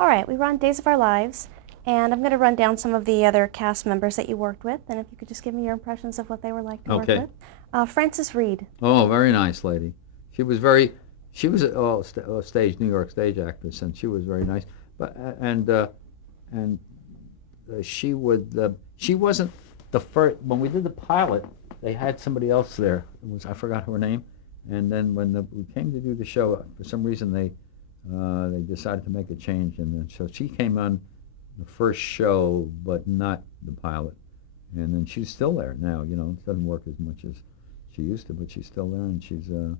All right, we run Days of Our Lives, and I'm going to run down some of the other cast members that you worked with, and if you could just give me your impressions of what they were like to work Okay. with. Frances Reed. Oh, very nice lady. She was very, she was a stage New York stage actress, and she was very nice. But and she wasn't the first when we did the pilot. They had somebody else there. It was I forgot her name, and then when we came to do the show, for some reason they decided to make a change, and then so she came on the first show, but not the pilot. And then she's still there now. It doesn't work as much as she used to, but she's still there, and she's a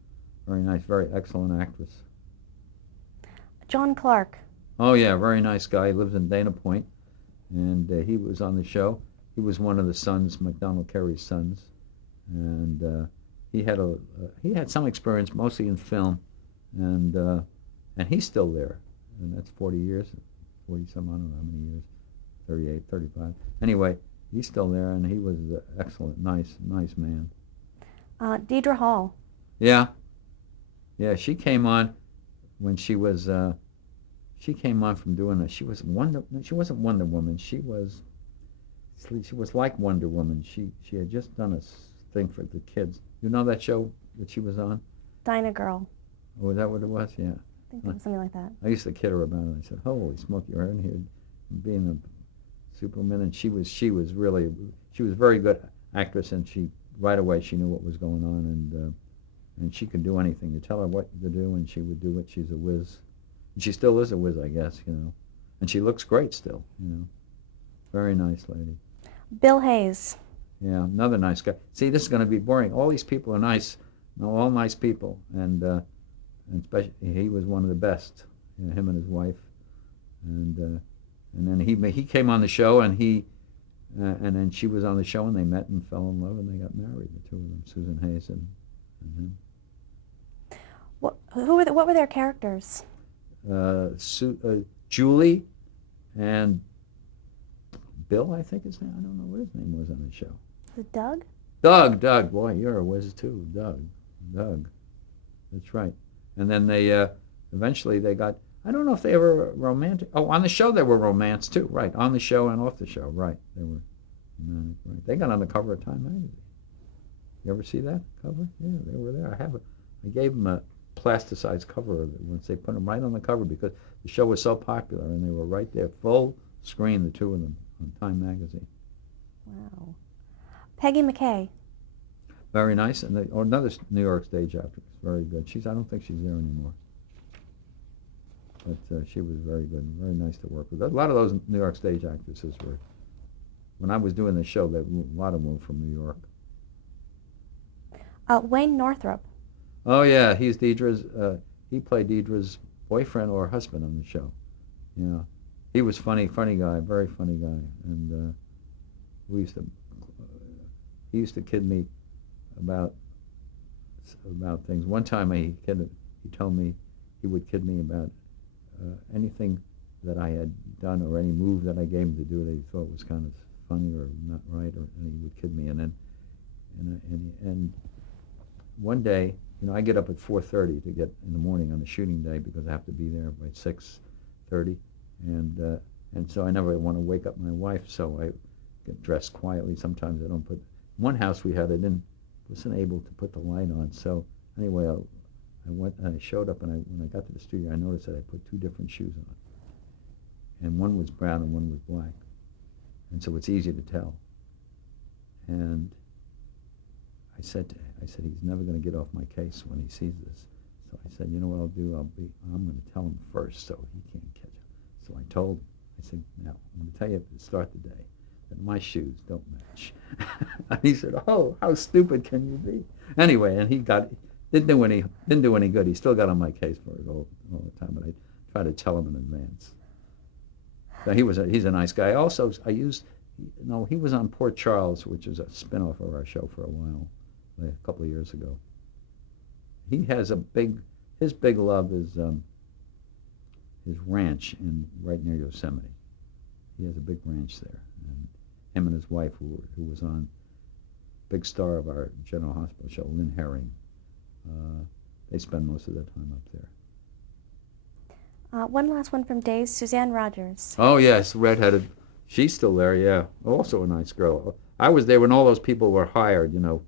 very nice, very excellent actress. John Clark. Oh yeah, very nice guy. He lives in Dana Point, and he was on the show. He was one of the sons, McDonald Carey's sons, and he had some experience, mostly in film, and he's still there, and that's 40 years, 40 some, I don't know how many years, 38, 35. Anyway, he's still there, and he was excellent, nice man. Deidre Hall. Yeah, yeah. When she came on from doing that. She wasn't Wonder Woman. She was like Wonder Woman. She had just done thing for the kids. You know that show that she was on? Dinah Girl. Oh, was that what it was? Yeah. I think it was something like that. I used to kid her about it. I said, "Holy smoke, you're in here being a Superman," and she was a very good actress, and she right away she knew what was going on, and she could do anything. You tell her what to do, and she would do it. She's a whiz, and she still is a whiz, I guess, and she looks great still. Very nice lady. Bill Hayes. Yeah, another nice guy. See, this is going to be boring. All these people are nice, all nice people, and especially he was one of the best. Him and his wife, and then he came on the show, and then she was on the show, and they met and fell in love, and they got married. The two of them, Susan Hayes and him. What were their characters? Julie and Bill, I think his name. I don't know what his name was on the show. Was it Doug? Doug. Boy, you're a whiz too, Doug. That's right. And then they eventually they got. I don't know if they ever romantic. Oh, on the show they were romance too. Right, on the show and off the show. Right, they were romantic. Right, they got on the cover of Time magazine. You ever see that cover? Yeah, they were there. I gave them a plasticized cover of it once. They put them right on the cover because the show was so popular, and they were right there, full screen, the two of them on Time magazine. Wow. Peggy McKay. Very nice, and another New York stage actress. Very good. I don't think she's there anymore. But she was very good and very nice to work with. A lot of those New York stage actresses were, when I was doing the show, a lot of them were from New York. Wayne Northrup. Oh yeah, he played Deidre's boyfriend or husband on the show. Yeah, he was funny guy, very funny guy, and we used to, he used to kid me about things. One time he told me he would kid me about anything that I had done or any move that I gave him to do that he thought was kind of funny or not right, and he would kid me. And then and one day, I get up at 4:30 to get in the morning on the shooting day because I have to be there by 6:30, and so I never want to wake up my wife, so I get dressed quietly. Sometimes I don't put. One house we had, wasn't able to put the light on, so anyway, I went and I showed up, and when I got to the studio, I noticed that I put two different shoes on, and one was brown and one was black, and so it's easy to tell. And I said, he's never going to get off my case when he sees this. So I said, you know what I'll do? I'm going to tell him first, so he can't catch him. So I told him, I said, now I'm going to tell you to start the day that my shoes don't match. And he said, oh, how stupid can you be? Anyway, and didn't do any good. He still got on my case for it all the time, but I tried to tell him in advance. So he's a nice guy. Also, he was on Port Charles, which is a spin-off of our show for a while, a couple of years ago. He has his big love is his ranch right near Yosemite. He has a big ranch there, and him and his wife, who was on, big star of our General Hospital show, Lynn Herring, they spend most of their time up there. One last one from Days, Suzanne Rogers. Oh, yes, redheaded. She's still there, yeah. Also a nice girl. I was there when all those people were hired, you know.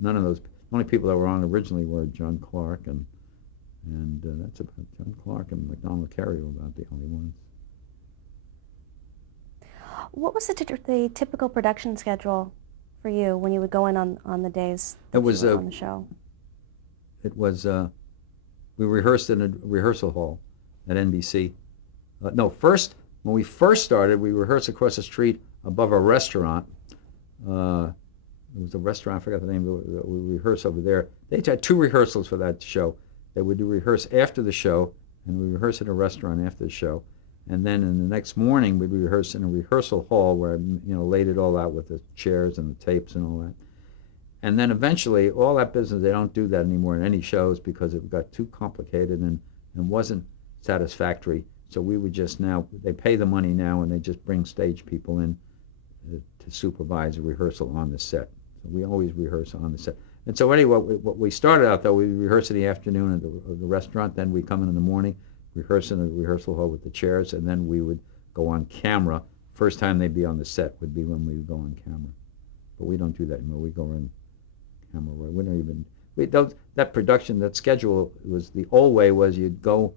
None of those, the only people that were on originally were John Clark and that's about John Clark and McDonald Carey were about the only ones. What was the typical production schedule for you when you would go in on the days that It was you were on the show? It was we rehearsed in a rehearsal hall at NBC. No, first when we first started, we rehearsed across the street above a restaurant. It was a restaurant, I forgot the name of it. We rehearsed over there. They had two rehearsals for that show. They would rehearse after the show, and we rehearse in a restaurant after the show. And then in the next morning, we'd rehearse in a rehearsal hall where I laid it all out with the chairs and the tapes and all that. And then eventually, all that business, they don't do that anymore in any shows because it got too complicated and wasn't satisfactory. So we would just now, they pay the money now and they just bring stage people in to supervise a rehearsal on the set. So we always rehearse on the set. And so anyway, what we started out, though, we rehearse in the afternoon at the restaurant, then we come in the morning, rehearse in the rehearsal hall with the chairs, and then we would go on camera. First time they'd be on the set would be when we would go on camera. But we don't do that anymore. We go in camera. We don't even, that production, that schedule was, the old way was you'd go,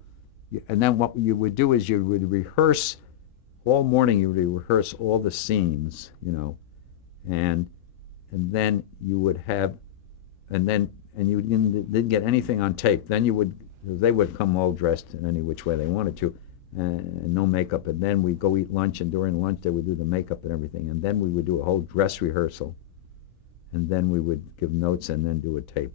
and then what you would do is you would rehearse all morning, you would rehearse all the scenes, and then you would have, and you didn't get anything on tape. Then they would come all dressed in any which way they wanted to, and no makeup. And then we'd go eat lunch, and during lunch they would do the makeup and everything. And then we would do a whole dress rehearsal, and then we would give notes and then do a tape.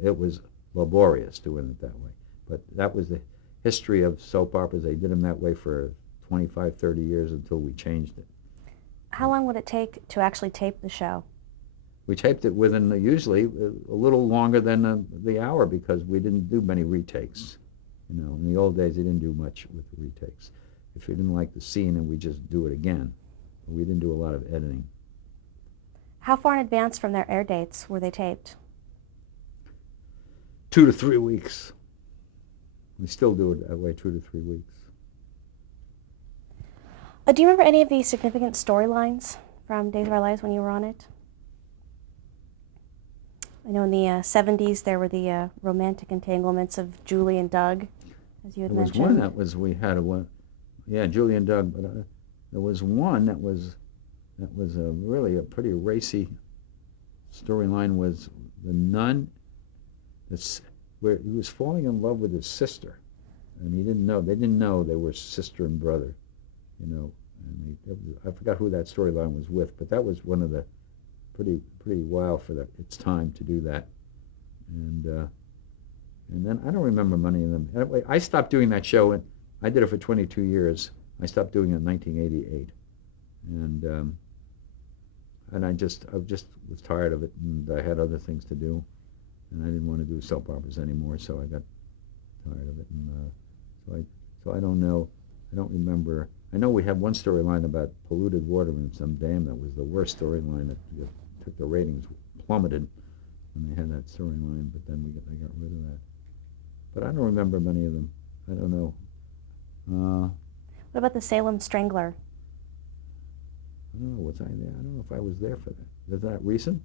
It was laborious doing it that way. But that was the history of soap operas. They did them that way for 25, 30 years until we changed it. How long would it take to actually tape the show? We taped it within usually a little longer than the hour because we didn't do many retakes. In the old days, they didn't do much with the retakes. If we didn't like the scene, then we just do it again. We didn't do a lot of editing. How far in advance from their air dates were they taped? 2 to 3 weeks. We still do it that way, 2 to 3 weeks. Do you remember any of the significant storylines from Days of Our Lives when you were on it? I know in the 70s there were the romantic entanglements of Julie and Doug, as you had mentioned. There was one that was, we had one, yeah, Julie and Doug, but there was one that was really a pretty racy storyline. Was the nun, where he was falling in love with his sister, and they didn't know they were sister and brother, and I forgot who that storyline was with, but that was one of the pretty wild for its time to do that, and then I don't remember many of them. Anyway, I stopped doing that show, and I did it for 22 years. I stopped doing it in 1988, and I just was tired of it, and I had other things to do, and I didn't want to do soap operas anymore, so I got tired of it, and so I don't know. I don't remember. I know we had one storyline about polluted water in some dam that was the worst storyline. That took the ratings plummeted when they had that storyline, but then they got rid of that. But I don't remember many of them. I don't know. What about the Salem Strangler? I don't know. Was I there? I don't know if I was there for that. Is that recent?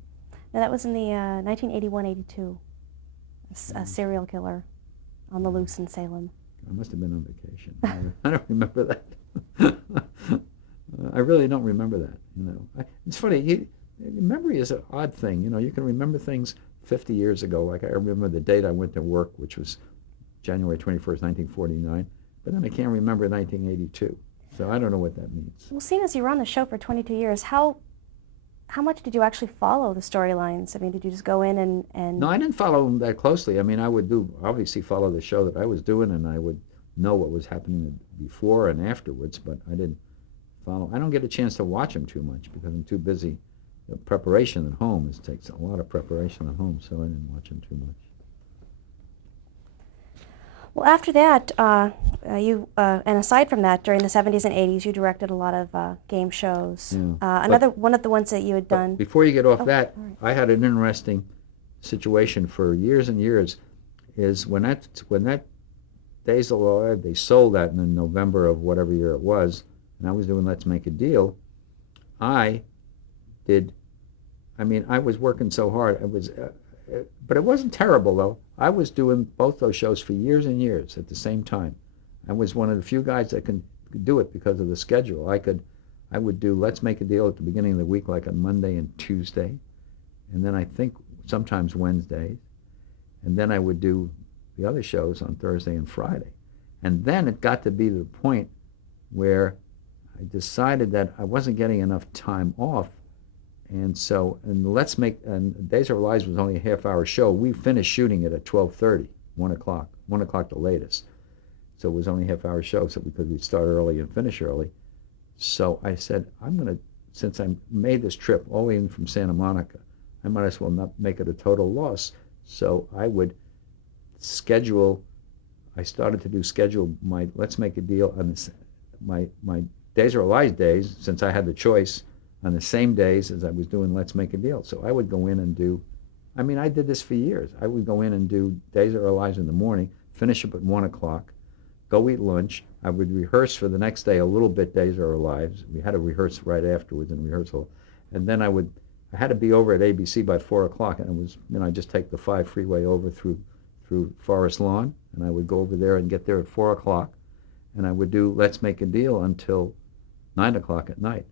No, that was in the 1981-82. A serial killer on the loose in Salem. I must have been on vacation. I don't remember that. I really don't remember that. It's funny. Memory is an odd thing. You can remember things 50 years ago. Like I remember the date I went to work, which was January 21st, 1949. But then I can't remember 1982. So I don't know what that means. Well, seeing as you were on the show for 22 years, how much did you actually follow the storylines? I mean, did you just go in and... No, I didn't follow them that closely. I mean, I would obviously follow the show that I was doing, and I would know what was happening before and afterwards, but I didn't follow. I don't get a chance to watch them too much because I'm too busy. The preparation at home takes a lot of preparation at home, so I didn't watch them too much. Well, after that, and aside from that, during the 70s and 80s, you directed a lot of game shows. Yeah. One of the ones that you had done... Before you get off that, right. I had an interesting situation for years and years, is when that Days of Our Lives, they sold that in November of whatever year it was, and I was doing Let's Make a Deal. I did, I mean, I was working so hard. But it wasn't terrible, though. I was doing both those shows for years and years at the same time. I was one of the few guys that could do it because of the schedule. I would do Let's Make a Deal at the beginning of the week, like on Monday and Tuesday, and then I think sometimes Wednesdays, and then I would do the other shows on Thursday and Friday. And then it got to be the point where I decided that I wasn't getting enough time off, and Days of Our Lives was only a half-hour show. We finished shooting it at 12:30, 1 o'clock the latest. So it was only a half-hour show, so because we'd start early and finish early. So I said, since I made this trip all the way in from Santa Monica, I might as well not make it a total loss. So I would I started to schedule my Let's Make a Deal on my Days of Our Lives days, since I had the choice, on the same days as I was doing Let's Make a Deal. So I would go in and I did this for years. I would go in and do Days of Our Lives in the morning, finish up at 1 o'clock, go eat lunch. I would rehearse for the next day a little bit Days of Our Lives. We had to rehearse right afterwards in rehearsal. And then I had to be over at ABC by 4 o'clock, and it was, I just take the 5 freeway over through Forest Lawn, and I would go over there and get there at 4 o'clock, and I would do Let's Make a Deal until 9 o'clock at night.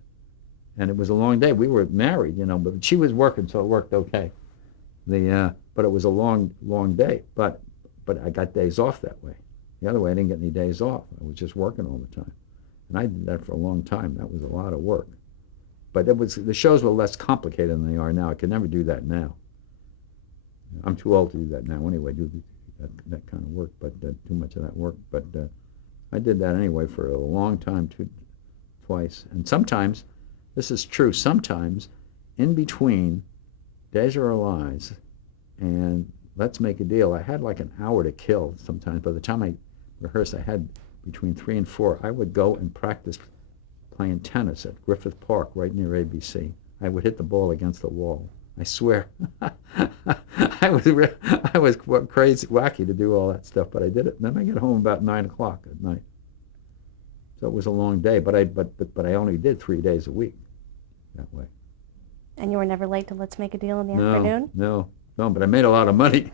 And it was a long day. We were married, but she was working, so it worked okay. But it was a long, long day. But I got days off that way. The other way, I didn't get any days off. I was just working all the time. And I did that for a long time. That was a lot of work. But the shows were less complicated than they are now. I could never do that now. I'm too old to do that now anyway, do that kind of work, but too much of that work. But I did that anyway for a long time, twice. And sometimes, this is true, sometimes in between Days of Our Lives and Let's Make a Deal, I had like an hour to kill sometimes. By the time I rehearsed, I had between 3 and 4. I would go and practice playing tennis at Griffith Park right near ABC. I would hit the ball against the wall. I swear. I was crazy, wacky to do all that stuff, but I did it. And then I get home about 9 o'clock at night. So it was a long day, but I only did 3 days a week that way. And you were never late to Let's Make a Deal in the afternoon? No, but I made a lot of money.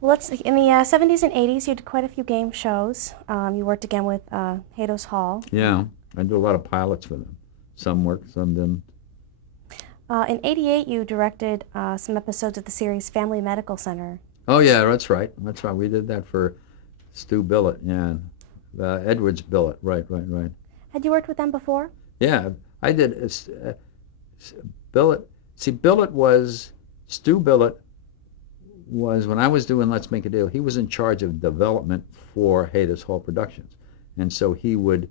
Well, in the 70s and 80s, you did quite a few game shows. You worked again with Haydos Hall. Yeah, I did a lot of pilots for them. Some worked, some didn't. In 88, you directed some episodes of the series Family Medical Center. Oh, yeah, that's right. We did that for Stu Billett, yeah. Edwards Billett, right. Had you worked with them before? Yeah, I did. Billett, Stu Billett was, when I was doing Let's Make a Deal, he was in charge of development for Haydos Hall Productions. And so he would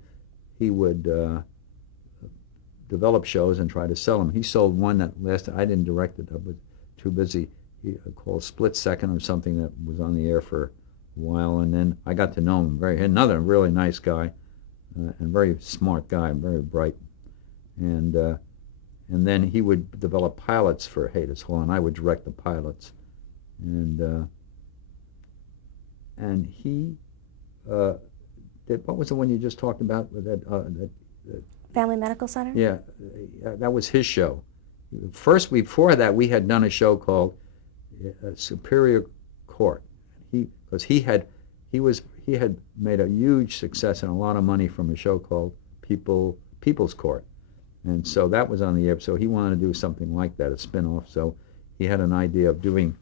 develop shows and try to sell them. He sold one that lasted, I didn't direct it, I was too busy. He called Split Second or something that was on the air for a while, and then I got to know him. Another really nice guy, and very smart guy, very bright. And then he would develop pilots for Haydos Hall, and I would direct the pilots. And he did, what was the one you just talked about? That Family Medical Center? Yeah, that was his show. First, before that, we had done a show called Superior Court. Because he had made a huge success and a lot of money from a show called People's Court, and so that was on the air. So he wanted to do something like that, a spin-off. So he had an idea of doing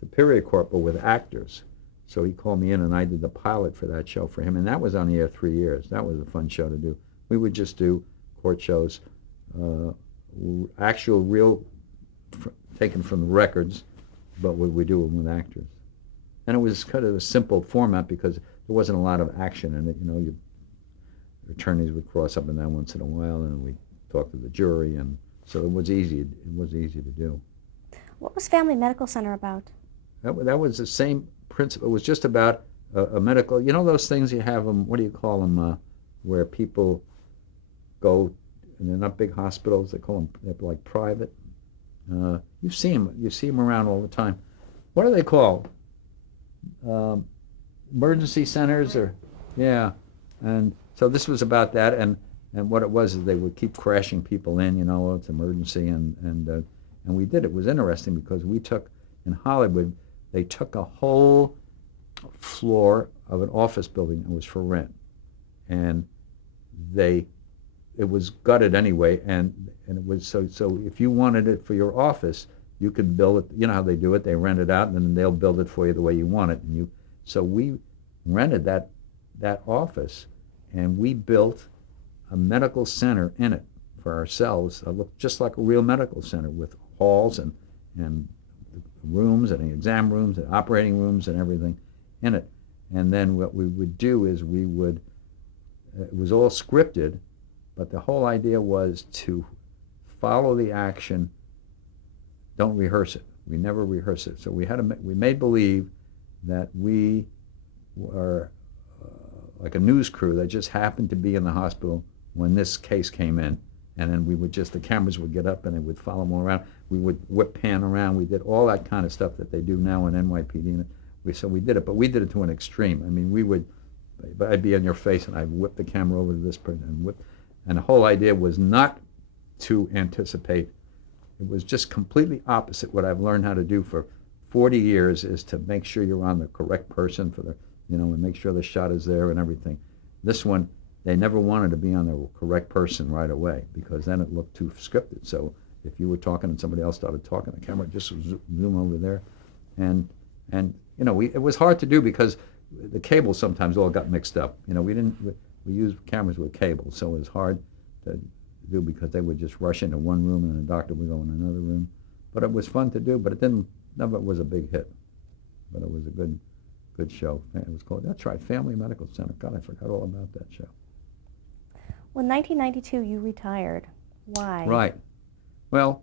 Superior Court, but with actors. So he called me in, and I did the pilot for that show for him, and that was on the air 3 years. That was a fun show to do. We would just do court shows, actual, real, taken from the records, but we do them with actors. And it was kind of a simple format because there wasn't a lot of action in it. Your attorneys would cross up and down once in a while, and we'd talk to the jury, and so it was easy. It was easy to do. What was Family Medical Center about? That was the same principle. It was just about a medical. Those things you have them. What do you call them? Where people go, and they're not big hospitals. They call them, they're like private. You see them around all the time. what are they called? Um, Emergency centers, or yeah. And so this was about that, and what it was is they would keep crashing people in, oh, it's emergency, and we did. It was interesting because we took, in Hollywood, they took a whole floor of an office building and was for rent, and they it was gutted anyway, and it was so if you wanted it for your office, you could build it. You know how they do it? They rent it out, and then they'll build it for you the way you want it. So we rented that office, and we built a medical center in it for ourselves. It looked just like a real medical center with halls and rooms and exam rooms and operating rooms and everything in it. And then what we would do is it was all scripted, but the whole idea was to follow the action, don't rehearse it. We never rehearse it. So we made believe that we were like a news crew that just happened to be in the hospital when this case came in. And then the cameras would get up and they would follow them all around. We would whip pan around. We did all that kind of stuff that they do now in NYPD. So we did it, but we did it to an extreme. I mean, I'd be in your face and I'd whip the camera over to this person and the whole idea was not to anticipate. It was just completely opposite what I've learned how to do for 40 years is to make sure you're on the correct person and make sure the shot is there and everything. This one, they never wanted to be on the correct person right away because then it looked too scripted. So if you were talking and somebody else started talking, the camera just would zoom over there. And it was hard to do because the cables sometimes all got mixed up. We used cameras with cables, so it was hard to do because they would just rush into one room and the doctor would go in another room. But it was fun to do, but none of it was a big hit. But it was a good show. It was called, that's right, Family Medical Center. God, I forgot all about that show. Well, in 1992, you retired. Why? Right. Well,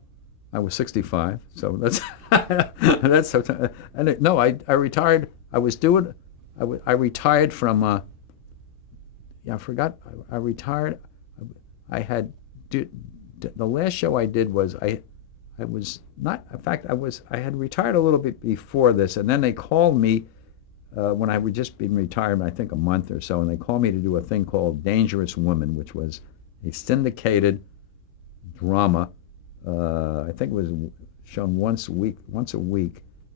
I was 65, so that's I retired. I retired from. I forgot. I retired. The last show I did was I was not. In fact, I had retired a little bit before this, and then they called me when I had just been retired, I think a month or so, and they called me to do a thing called Dangerous Women, which was a syndicated drama. I think it was shown once a week,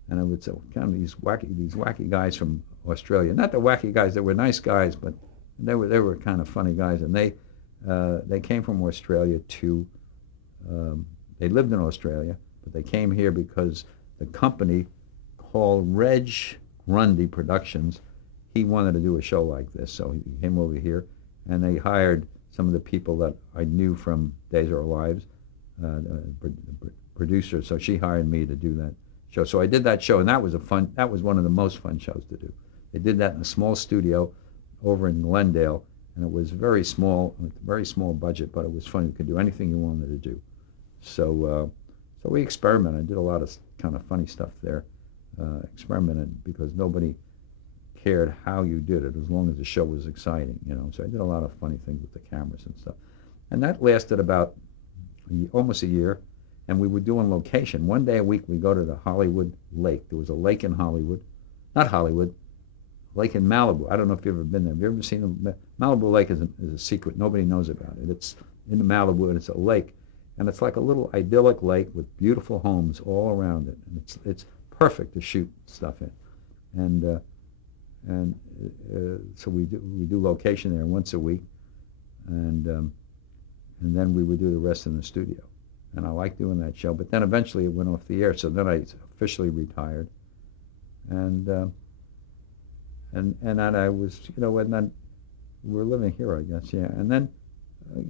and it was kind of these wacky guys from Australia. Not the wacky guys; they were nice guys, but they were kind of funny guys, and they came from Australia to. They lived in Australia, but they came here because the company called Reg Grundy Productions, he wanted to do a show like this, so he came over here, and they hired some of the people that I knew from Days of Our Lives, producer. So she hired me to do that show. So I did that show, and that was one of the most fun shows to do. They did that in a small studio over in Glendale, and it was very small budget, but it was fun. You could do anything you wanted to do. So we experimented. I did a lot of kind of funny stuff there. Experimented because nobody cared how you did it as long as the show was exciting, So I did a lot of funny things with the cameras and stuff. And that lasted about almost a year, and we would do on location. One day a week we go to the Hollywood Lake. There was a lake in Hollywood. Not Hollywood, lake in Malibu. I don't know if you've ever been there. Have you ever seen Malibu Lake is a secret. Nobody knows about it. It's in Malibu, and it's a lake. And it's like a little idyllic lake with beautiful homes all around it. And it's perfect to shoot stuff in, so we do location there once a week, and then we would do the rest in the studio, and I liked doing that show. But then eventually it went off the air, so then I officially retired, and then I was, and then we were living here, I guess, yeah, and then,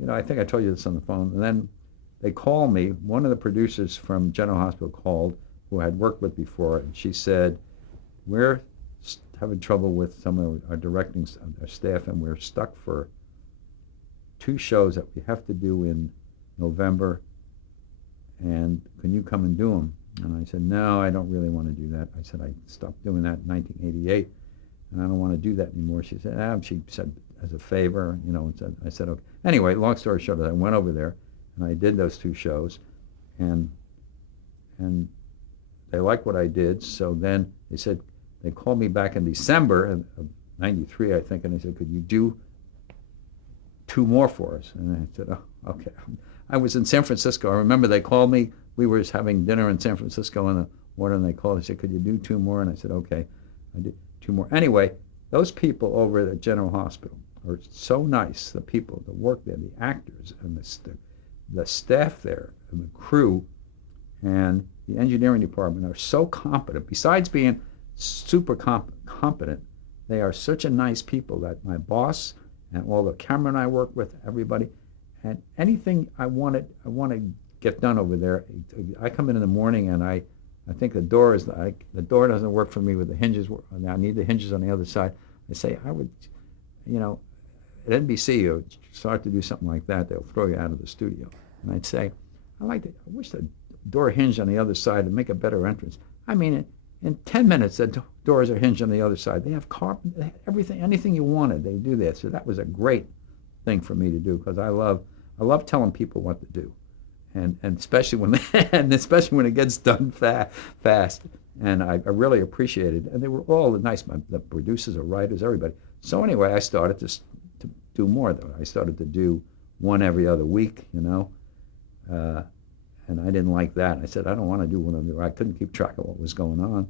I think I told you this on the phone, and then they called me. One of the producers from General Hospital called, who I had worked with before, and she said, we're having trouble with some of our directing our staff, and we're stuck for 2 shows that we have to do in November, and can you come and do them? And I said, no, I don't really want to do that. I said, I stopped doing that in 1988, and I don't want to do that anymore. She said, she said, as a favor, and I said, okay. Anyway, long story short, I went over there, and I did those 2 shows, and they liked what I did. So then they called me back in December of '93, I think, and they said, could you do 2 more for us? And I said, oh, okay. I was in San Francisco. I remember they called me. We were having dinner in San Francisco in the morning, and they called and said, could you do 2 more? And I said, okay. I did 2 more. Anyway, those people over at General Hospital are so nice, the people that work there, the actors and the staff there and the crew and the engineering department are so competent. Besides being super competent, they are such a nice people that my boss and all the cameramen I work with, everybody, and anything I want to get done over there. I come in the morning and I think the door doesn't work for me with the hinges. I need the hinges on the other side. I say I would, at NBC you start to do something like that, they'll throw you out of the studio. And I'd say, I wish the door hinged on the other side and make a better entrance. I mean, in 10 minutes, the doors are hinged on the other side. They have carpet, everything, anything you wanted, they do that. So that was a great thing for me to do because I love telling people what to do, and especially when especially when it gets done fast. And I really appreciated it. And they were all nice. The producers, the writers, everybody. So anyway, I started to do more though. I started to do one every other week, and I didn't like that. I said, I don't want to do one of them. I couldn't keep track of what was going on.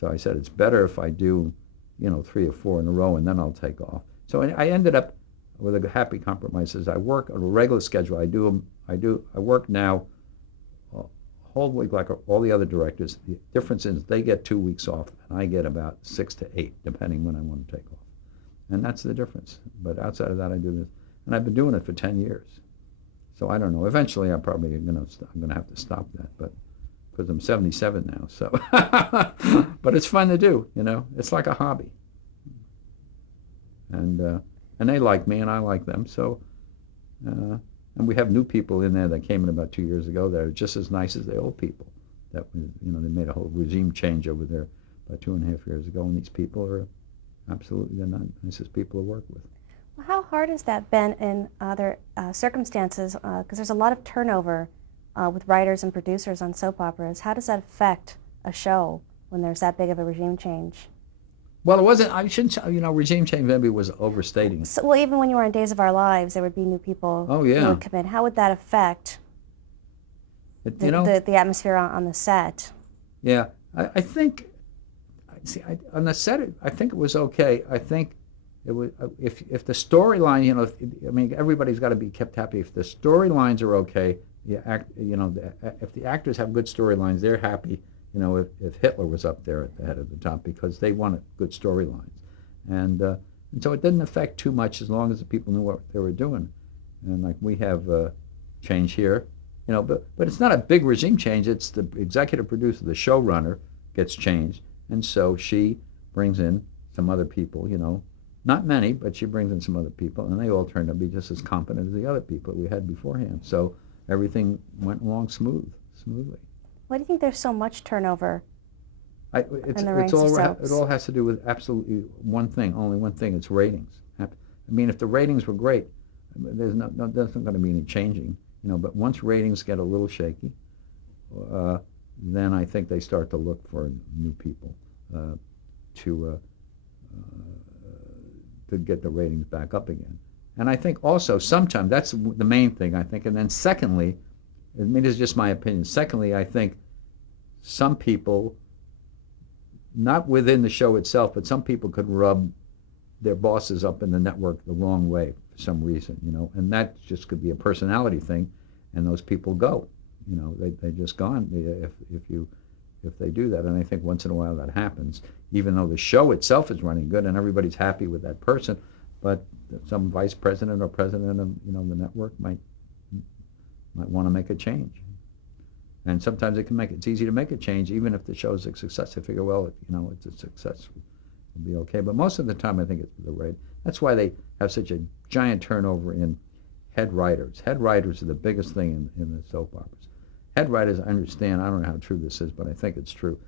So I said, it's better if I do, 3 or 4 in a row, and then I'll take off. So I ended up with a happy compromise. As I work on a regular schedule. I work now a whole week like all the other directors. The difference is they get 2 weeks off, and I get about 6 to 8, depending when I want to take off. And that's the difference. But outside of that, I do this. And I've been doing it for 10 years. So I don't know. Eventually, I'm going to have to stop that, but because I'm 77 now. So, but it's fun to do. It's like a hobby. And they like me, and I like them. So, and we have new people in there that came in about 2 years ago that are just as nice as the old people. That they made a whole regime change over there about 2.5 years ago, and these people are absolutely the nicest people to work with. Well, how hard has that been in other circumstances? Because there's a lot of turnover with writers and producers on soap operas. How does that affect a show when there's that big of a regime change? Well, it wasn't. I shouldn't. Regime change maybe was overstating. So, well, even when you were on Days of Our Lives, there would be new people who would come in. How would that affect the atmosphere on the set? Yeah, I think. On the set, I think it was okay. I think it was if the storyline, everybody's got to be kept happy. If the storylines are okay, if the actors have good storylines, they're happy. If Hitler was up there at the head of the top because they wanted good storylines, and so it didn't affect too much as long as the people knew what they were doing. And like we have change here, but it's not a big regime change. It's the executive producer, the showrunner, gets changed. And so she brings in some other people, not many, but she brings in some other people, and they all turned out to be just as competent as the other people we had beforehand. So everything went along smoothly. Why do you think there's so much turnover in the ranks of soaps? It all has to do with absolutely only one thing. It's ratings. If the ratings were great, there's not going to be any changing, But once ratings get a little shaky, then I think they start to look for new people to get the ratings back up again. And I think also sometimes that's the main thing, I think. And then secondly, this is just my opinion. Secondly, I think some people, not within the show itself, but some people could rub their bosses up in the network the wrong way for some reason, and that just could be a personality thing, and those people go. They just gone if they do that. And I think once in a while that happens, even though the show itself is running good and everybody's happy with that person, but some vice president or president of the network might want to make a change. And sometimes it's easy to make a change even if the show's a success. They figure, well, it's a success, it'll be okay. But most of the time I think it's the rate. That's why they have such a giant turnover in head writers. Head writers are the biggest thing in the soap operas. Head writers, I understand, I don't know how true this is, but I think it's true.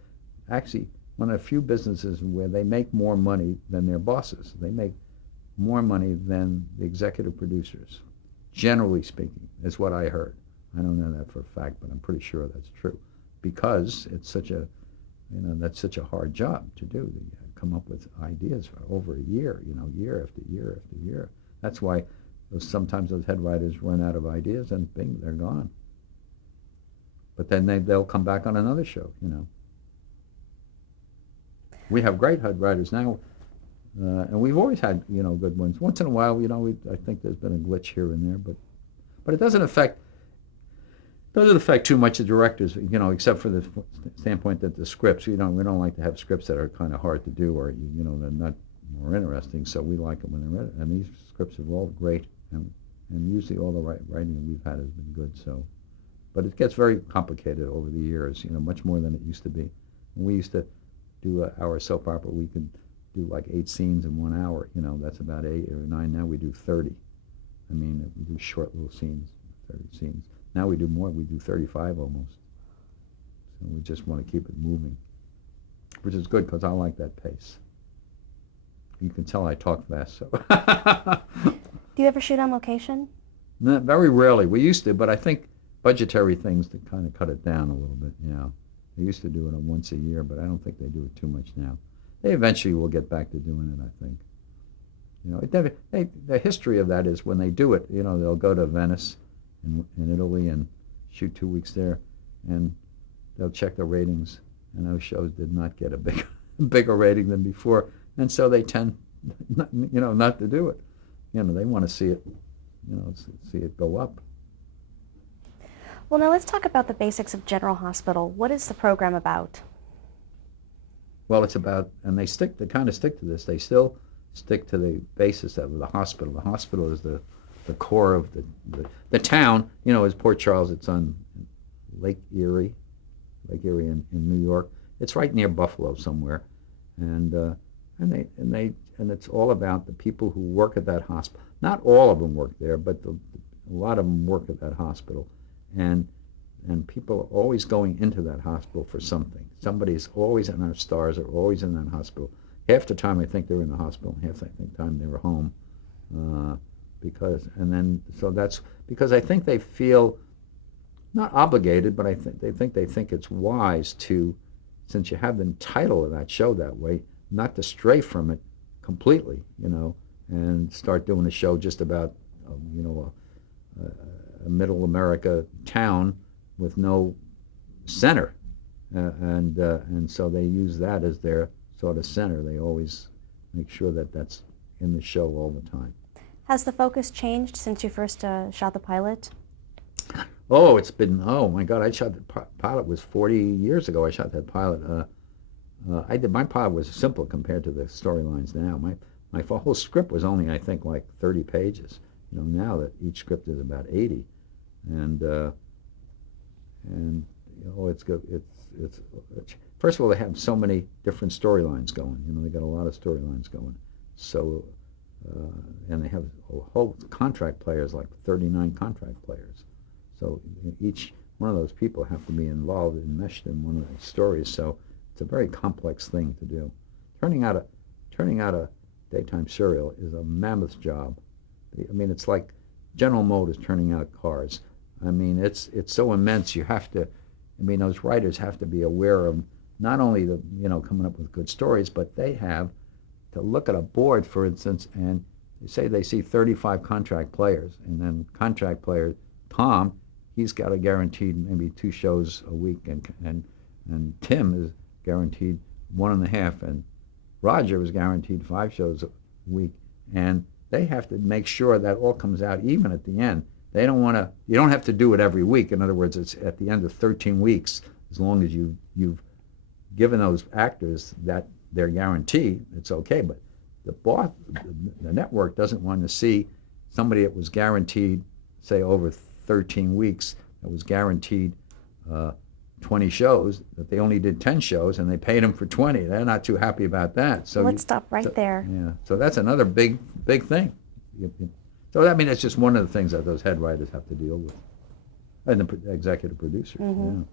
Actually, one of the few businesses where they make more money than their bosses. They make more money than the executive producers, generally speaking, is what I heard. I don't know that for a fact, but I'm pretty sure that's true. because it's such a, that's such a hard job to do. You come up with ideas for over a year, year after year after year. That's why sometimes those head writers run out of ideas and bing, they're gone. But then they'll come back on another show, We have great head writers now, and we've always had, good ones. Once in a while, I think there's been a glitch here and there, but it doesn't affect too much the directors, except for the standpoint that the scripts, we don't like to have scripts that are kind of hard to do or, they're not more interesting, so we like them when they're written. And these scripts are all great, and usually all the writing that we've had has been good, so. But it gets very complicated over the years, much more than it used to be. When we used to do our soap opera, we could do like 8 scenes in 1 hour, that's about 8 or 9. Now we do 30. I mean, we do short little scenes, 30 scenes. Now we do more, we do 35 almost. So we just want to keep it moving, which is good because I like that pace. You can tell I talk fast, so. Do you ever shoot on location? No, very rarely. We used to, but I think budgetary things to kind of cut it down a little bit, They used to do it once a year, but I don't think they do it too much now. They eventually will get back to doing it, I think. The history of that is when they do it, they'll go to Venice in Italy and shoot 2 weeks there, and they'll check the ratings, and those shows did not get a bigger rating than before, and so they tend, not to do it. They want to see it, see it go up. Well, now let's talk about the basics of General Hospital. What is the program about? Well, it's about, and they kind of stick to this. They still stick to the basis of the hospital. The hospital is the core of the town. Is Port Charles. It's on Lake Erie in New York. It's right near Buffalo somewhere, and it's all about the people who work at that hospital. Not all of them work there, but a lot of them work at that hospital. And people are always going into that hospital for something. Somebody's always, and our stars are always in that hospital. Half the time I think they're in the hospital, half the time they're home. That's because I think they feel not obligated, but they think it's wise to, since you have the title of that show that way, not to stray from it completely, and start doing a show just about, a middle America town with no center, and so they use that as their sort of center. They always make sure that that's in the show all the time. Has the focus changed since you first shot the pilot? Oh, it's been, oh my God, I shot the pilot was 40 years ago. I shot that pilot. My pilot was simple compared to the storylines now. My whole script was only, I think, like 30 pages. Now that each script is about 80. And it's good. It's first of all, they have so many different storylines going. They got a lot of storylines going. So, and they have a whole contract players, like 39 contract players. So each one of those people have to be involved and meshed in one of the stories. So it's a very complex thing to do. Turning out a daytime serial is a mammoth job. I mean, it's like General Motors turning out cars. I mean, it's so immense. You have to, those writers have to be aware of not only the, coming up with good stories, but they have to look at a board, for instance, and they say they see 35 contract players, and then contract player Tom, he's got a guaranteed maybe 2 shows a week, and Tim is guaranteed 1.5, and Roger is guaranteed 5 shows a week, and they have to make sure that all comes out even at the end. They don't want to. You don't have to do it every week. In other words, it's at the end of 13 weeks. As long as you've given those actors that their guarantee, it's okay. But the network doesn't want to see somebody that was guaranteed, say, over 13 weeks, that was guaranteed 20 shows, that they only did 10 shows and they paid them for 20. They're not too happy about that. So let's stop right there. Yeah. So that's another big thing. So it's just one of the things that those head writers have to deal with, and the executive producers. Mm-hmm. Yeah.